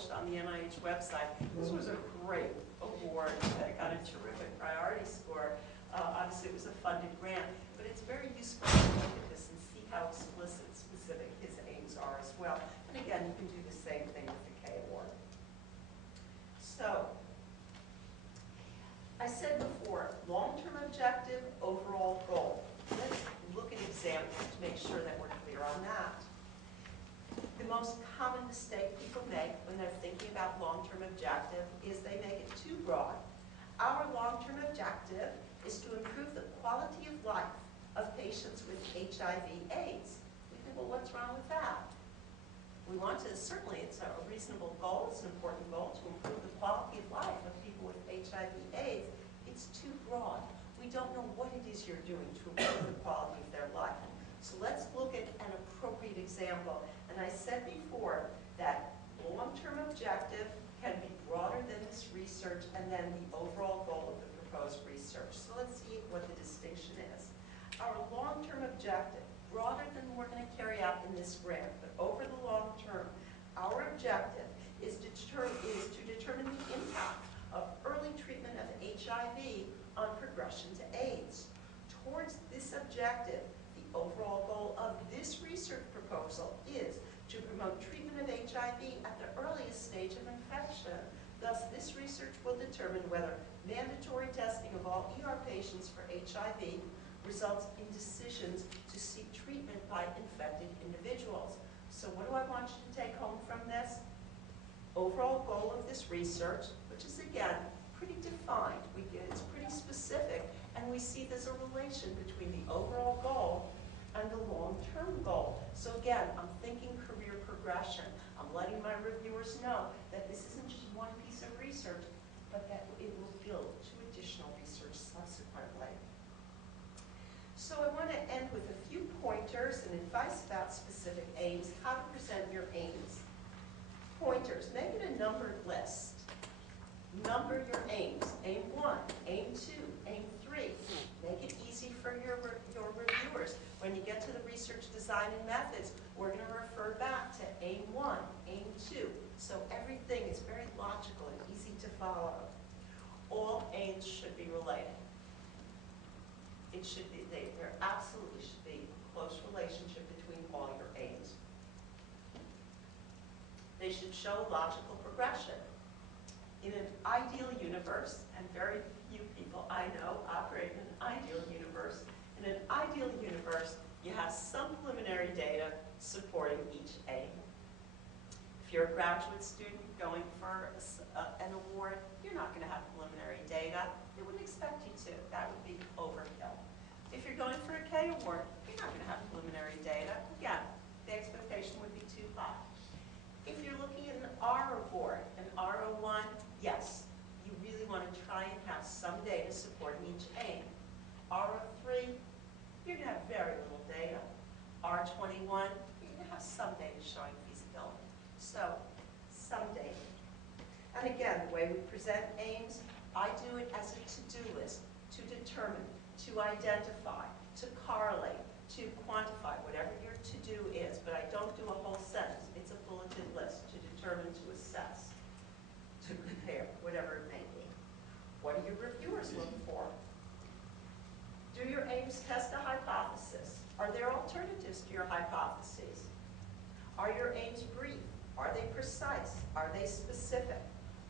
published on the NIH website. This was a great award that got a terrific priority score. Obviously, it was a funded grant, but it's very useful to look at this and see how explicit, specific his aims are as well. And again, you can do the same thing with the K Award. So, I said before, long-term objective, overall goal. Let's look at examples to make sure that we're clear on that. The most common mistake people make when they're thinking about long-term objective is they make it too broad. Our long-term objective is to improve the quality of life of patients with HIV/AIDS. We think, well, what's wrong with that? We want to, certainly it's a reasonable goal, it's an important goal to improve the quality of life of people with HIV/AIDS. It's too broad. We don't know what it is you're doing to improve the quality of their life. So let's look at an appropriate example. And I said before that long-term objective can be broader than this research and then the overall goal of the proposed research. So let's see what the distinction is. Our long-term objective, broader than we're going to carry out in this grant, but over the long term, our objective is to determine the impact of early treatment of HIV on progression to AIDS. Towards this objective, the overall goal of this research proposal is to promote treatment of HIV at the earliest stage of infection. Thus, this research will determine whether mandatory testing of all ER patients for HIV results in decisions to seek treatment by infected individuals. So what do I want you to take home from this? Overall goal of this research, which is again pretty defined. It's pretty specific, and we see there's a relation between the overall goal and the long-term goal. So again, I'm thinking career progression. I'm letting my reviewers know that this isn't just one piece of research, but that it will build to additional research subsequently. So I want to end with a few pointers and advice about specific aims, how to present your aims. Pointers, make it a numbered list. Number your aims. Aim 1, aim 2, aim 3. Make it easy for your reviewers. When you get to the research design and methods, we're going to refer back to aim 1, aim 2. So everything is very logical and easy to follow. All aims should be related. It should be, there absolutely should be a close relationship between all your aims. They should show logical progression. In an ideal universe, and very few people I know operate in an ideal universe, in an ideal universe, you have some preliminary data supporting each aim. If you're a graduate student going for an award, you're not going to have preliminary data. They wouldn't expect you to. That would be overkill. If you're going for a K award, you're not going to have preliminary data. Again, the expectation would be too high. If you're looking at an R award, an R01, yes, you really want to try and have some data supporting each aim. R03, you're going to have very little data. R21, you're going to have some data showing feasibility. So, some data. And again, the way we present aims, I do it as a to-do list, to determine, to identify, to correlate, to quantify, whatever your to-do is, but I don't do a whole sentence. It's a bulleted list to determine, to assess, to compare, whatever it may be. What do your reviewers look for? Do your aims test a hypothesis? Are there alternatives to your hypotheses? Are your aims brief? Are they precise? Are they specific?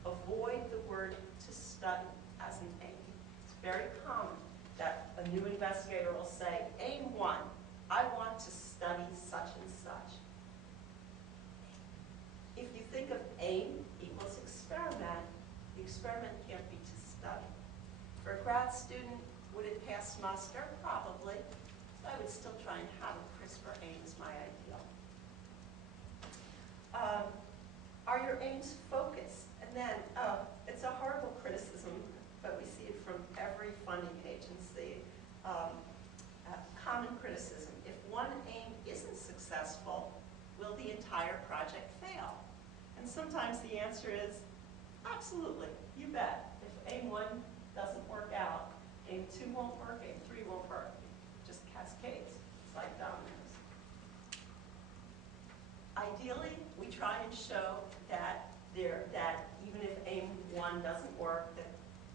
Avoid the word to study as an aim. It's very common that a new investigator will say, aim 1, I want to study such and such. If you think of aim equals experiment, the experiment can't be to study. For a grad student, would it pass muster? Probably. So I would still try and have a CRISPR aim as my ideal. Are your aims focused? And then, it's a horrible criticism, but we see it from every funding agency. Common criticism. If one aim isn't successful, will the entire project fail? And sometimes the answer is, absolutely, you bet. If aim 1 doesn't work out, aim 2 won't work, aim 3 won't work. It just cascades. It's like dominoes. Ideally, we try and show that that even if aim 1 doesn't work, that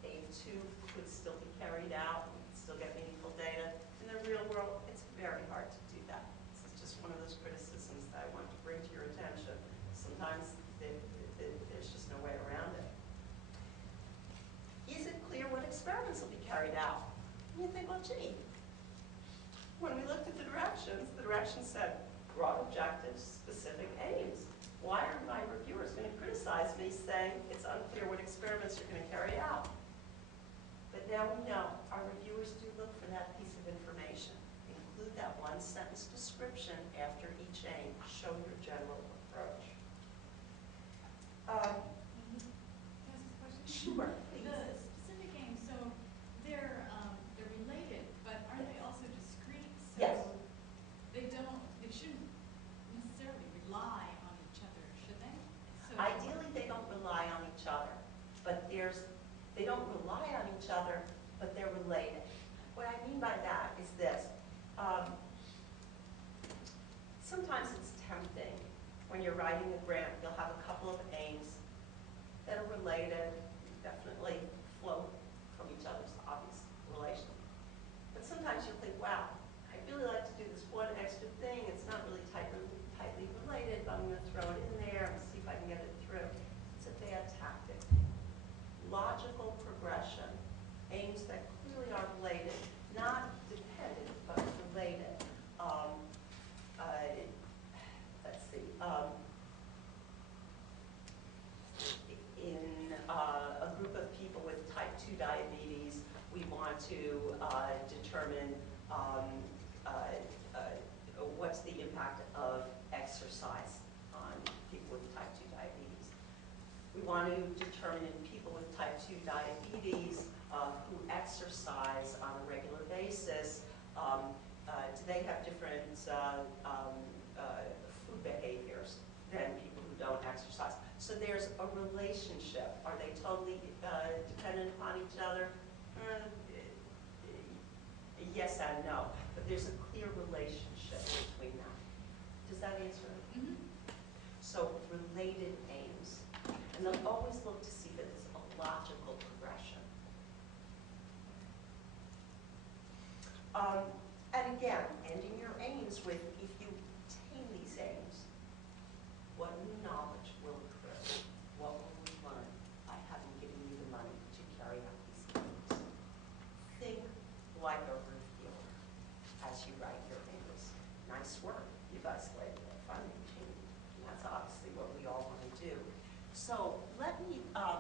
aim 2 could still be carried out, we could still get meaningful data. In the real world, it's very hard to do that. This is just one of those criticisms that I want to bring to your attention. Sometimes there's just no way around it. Is it clear what experiments will be carried out? And you think, well, gee, when we looked at the directions said broad objectives, specific aims. Why are my reviewers going to criticize me saying it's unclear what experiments you're going to carry out? But now we know our reviewers do look for that piece of information. Include that one-sentence description after each aim. Show your general approach. Can I ask a question? Sure, please. The specific aims, so they're related, but are they also discrete? So Yes. they shouldn't necessarily rely on each other, should they? So Ideally, they don't rely on each other, but they don't rely on each other, but they're related. What I mean by that is this. Sometimes it's tempting when you're writing a grant, you'll have a couple of aims that are related, definitely flow from each other's obvious relation. But sometimes you'll think, wow, I'd really like to do this one extra thing. It's not really tightly related, but I'm going to throw it in there and see if I can get it through. It's a bad tactic. Logical progression, aims that clearly are related, not dependent, but related. Let's see. In a group of people with type 2 diabetes, we want to determine what's the impact of exercise on people with type 2 diabetes. We want to determine in people with type 2 diabetes who exercise on a regular basis, do they have different food behaviors than people who don't exercise? So there's a relationship. Are they totally dependent upon each other? Yes and no, but there's a clear relationship between them. Does that answer it? Mhm. So related aims. And they'll always look to see that it's a logical progression. And again, ending your aims with, if you attain these aims, what new knowledge will occur? What will we learn by having given you the money to carry out these aims? Think like a reviewer as you write your aims. Nice work, you guys laid it funding team. And that's obviously what we all want to do. So let me, I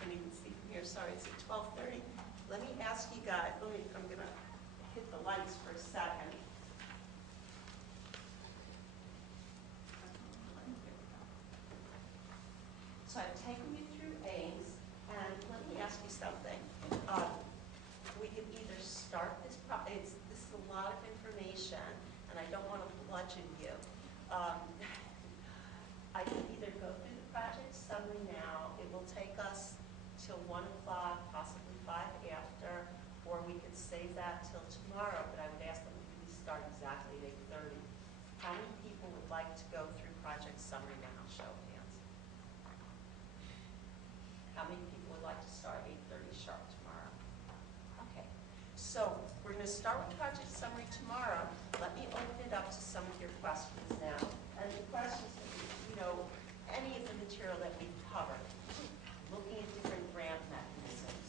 can't even see from here, sorry, it's at 12:30. Let me ask you guys, I'm going to hit the lights for a second. So I've taken you through aims, and let me ask you something. We could either start this, this is a lot of information, and I don't want to bludgeon you. I can either go through the project summary now, it will take us till 1 o'clock, possibly 5 after, or we could save that till tomorrow, but I would ask that we please start exactly at 8:30. How many people would like to go through project summary now? Show of hands. How many people would like to start 8:30 sharp tomorrow? Okay, so we're going to start with project summary tomorrow. Let me open it up to some of your questions now. And the questions, any of the material that we've covered, looking at different grant mechanisms,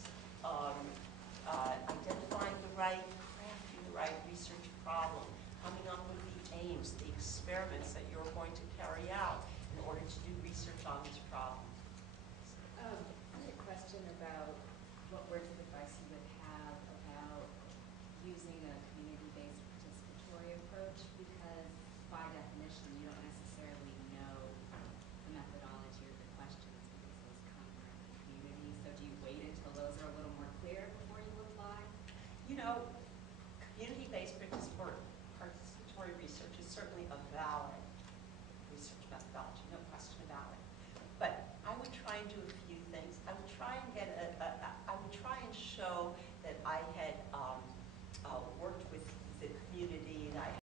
identifying the right, crafting the right research problem, coming up with the aims, the experiments that you're going to carry out in order to do research on this problem. I had a question about what we're